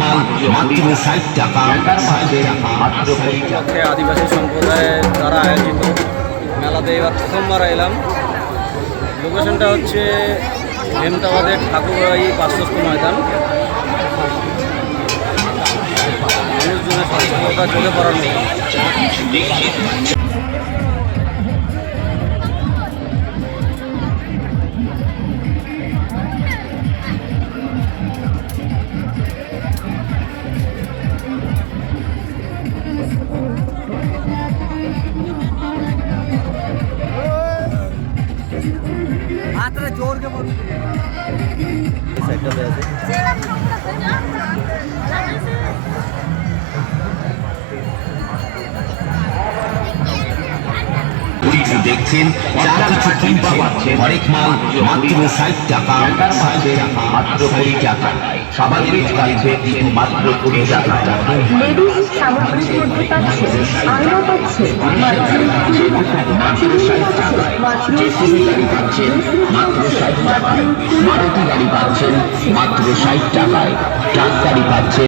মাল মাত্র 60 টাকা। আদিবাসী সম্প্রদায়ের দ্বারা আয়োজিত মেলাতে এবার প্রথমবার এলাম। লোকেশনটা হচ্ছে হেমতাবাদের ঠাকুরবাড়ি পার্শ্বস্থ ময়দান। মানুষজনের সচেতনতা চোখে পড়ার মতো। जोर के बोल साइड দেখছেন যা কিছু কিনছেন হরেক মাল মাত্র 60 টাকা, মাত্র 20 টাকা। সাবানের কাছে মাত্র 20 টাকা। লেডিস সামগ্রীর মধ্যে পাচ্ছে আলনা পাচ্ছে মাত্র 60 টাকায়। জেসিবি গাড়ি পাচ্ছেন মাত্র 60 টাকায়। মারুতি গাড়ি পাচ্ছেন মাত্র 60 টাকায়। ট্রাক গাড়ি পাচ্ছেন